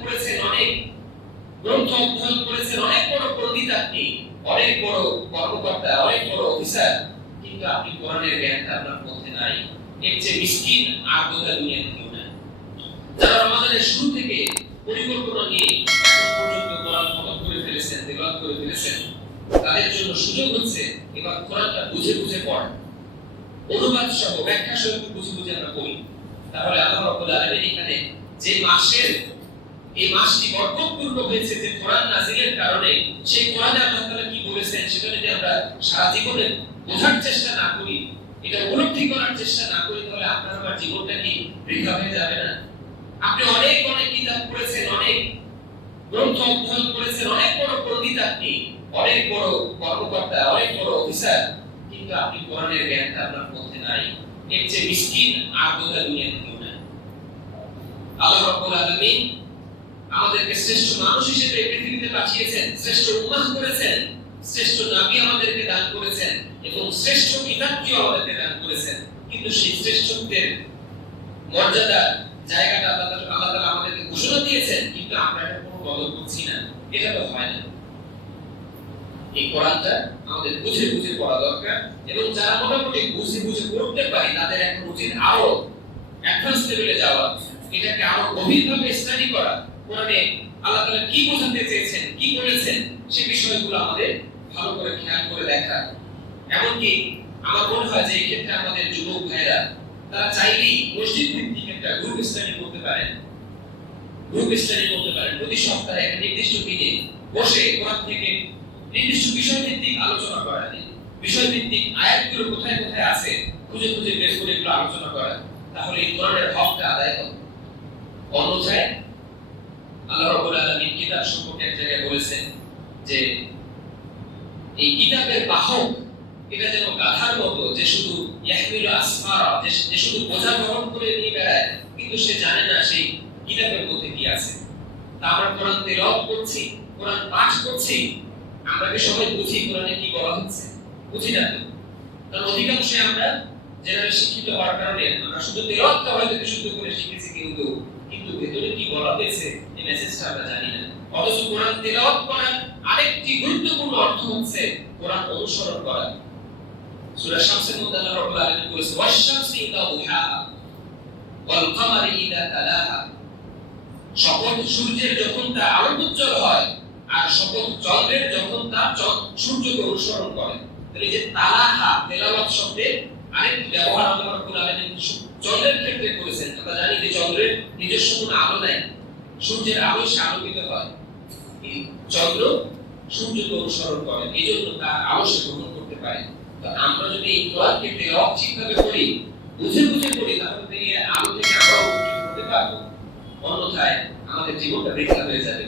পড়েছেন অনেক গ্রন্থ অধ্যয়ন করেছেন অনেক বড় পণ্ডিত আপনি, অনেক বড় কর্মকর্তা, অনেক বড় অফিসার, কিন্তু আপনি কোরআনের জ্ঞানটা আপনার মধ্যে নাই। এর চেয়ে মিসকিন আর দুনিয়াতে কেউ নাই। যারা রমাদানের শুরু থেকে পরিকল্পনা নিয়ে এখন পর্যন্ত কোরআন খতম করে ফেলেছেন, তেলাওয়াত করে ফেলেছেন, তাদের জন্য সুযোগ হচ্ছে এবার কোরআনটা বুঝে বুঝে পড়া। অনুবাদ সহ ব্যাখ্যা সহ বুঝে বুঝে আমরা পড়ি। তাহলে আল্লাহ রাব্বুল আলামিন এখানে যে মাসের এই মাসটি বরকতপূর্ণ হয়েছে যে কোরআন নাজিলের কারণে সেই কোরআনে আল্লাহ তাআলা কি বলেছেন সেটা যদি আমরা সারা জীবনে বোঝার চেষ্টা না করি, এটা উপলব্ধি করার চেষ্টা না করি, তাহলে আপনার আমার জীবনটা কি বৃথা হয়ে যাবে না? আপনি অনেক অনেক কিতাব পড়েছেন, অনেক গ্রন্থ অধ্যয়ন করেছেন, অনেক বড় পণ্ডিত আপনি, অনেক বড় কর্মকর্তা, অনেক বড় অফিসার, কিন্তু আপনি কোরআনের জ্ঞানটা আপনার মধ্যে নাই। এর চেয়ে মিসকিন আর দুনিয়াতে কেউ নাই। আল্লাহ রাব্বুল আলামিন আমাদেরকে শ্রেষ্ঠ মানুষ হিসেবে পৃথিবীতে পাঠিয়েছেন, শ্রেষ্ঠ উম্মাহ করেছেন, শ্রেষ্ঠ নবী আমাদেরকে দান করেছেন এবং শ্রেষ্ঠ কিতাবটিও আমাদেরকে দান করেছেন। কিন্তু সেই শ্রেষ্ঠত্বের মর্যাদা, জায়গাটা আল্লাহ আল্লাহ তাআলা আমাদেরকে ঘোষণা দিয়েছেন, কিন্তু আমরা এটা কোনো বদল করছি না। এটা তো হয় না। এই কোরআনটা আমাদের বুঝে বুঝে পড়া দরকার এবং যারা মোটামুটি বুঝে বুঝে পড়তে পারি, তাদের এখন উচিত আরও অ্যাডভান্স লেভেলে যাওয়া। এটাকে আরও গভীরভাবে স্টাডি করা। কোরআনে আল্লাহ তাআলা কি বোঝাতে চেয়েছেন, কি বলেছেন সেই বিষয়গুলো আমাদের ভালো করে খেয়াল করে দেখা। এমনকি আমার মনে হয় যে ক্ষেত্রে আমাদের যুবক ভাইরা তারা চাইলেই মসজিদ ভিত্তিক একটা গ্রুপ স্টাডি করতে পারেন। গ্রুপ স্টাডি করতে পারেন। প্রতি সপ্তাহে একটা নির্দিষ্ট দিনে বসে কোরআন থেকে নির্দিষ্ট বিষয় ভিত্তিক আলোচনা করা বিষয় ভিত্তিক আয়াতগুলো কোথায় কোথায় আছে, খুঁজে খুঁজে বের করে এগুলো আলোচনা করা। তাহলে এই কোরআনের হকটা আদায় হবে। অন্যথায় আল্লাহ রাব্বুল আলামিন কিতাব সম্পর্কে এক জায়গায় বলেছেন যে এই কিতাবের বাহক এটা যেন গাধার মতো, যে শুধু ইয়াহমিলু আসফারা, যে শুধু বোঝা বহন করে নিয়ে বেড়ায়, কিন্তু সে জানে না সেই কিতাবের মধ্যে কি আছে। তা আমরা কোরআন তেলাওয়াত করছি, কোরআন পাঠ করছি, আমরা কি সবাই বুঝি কোরআনে কি বলা হচ্ছে? বুঝি না কারণ অধিকাংশে আমরা জেনারেল শিক্ষিত হওয়ার কারণে আমরা শুধু তেলাওয়াতটা হয়তো বিশুদ্ধ করে শিখেছি কিন্তু কিন্তু ভেতরে কি বলা হয়েছে মেসেজটা আমরা জানি না। অথচ কোরআন তেলাওয়াত করার আরেকটি গুরুত্বপূর্ণ অর্থ হচ্ছে কোরআন অনুসরণ করা। সূরা শামসের মধ্যে আল্লাহ রাব্বুল আলামিন বলেছে ওয়াশ-শামসি ইযা দুহাহা ওয়াল কামারি ইযা তালাহা। শপথ সূর্যের যখন তা আলো উজ্জ্বল হয়, আর শপথ চন্দ্রের যখন তা সূর্যকে অনুসরণ করে। তাহলে যে তালাহা, তেলাওয়াত শব্দের আরেকটি ব্যবহার আল্লাহ রাব্বুল আলামিন চন্দ্রের ক্ষেত্রে করেছেন। আমরা জানি যে চন্দ্রের নিজস্ব কোনো আলো নাই। সূর্যের আলো সে আলোকিত হয়। এই চন্দ্র সূর্যকে অনুসরণ করে এই জন্য তার আলো সে গ্রহণ করতে পারে। তো আমরা যদি এই কোরআনকে তেলাওয়াত ঠিকভাবে করি বুঝে বুঝে করি তাহলে এই আলো থেকে আমরা উপকৃত হতে পারব। অন্যথায় আমাদের জীবনটা বৃথা হয়ে যাবে।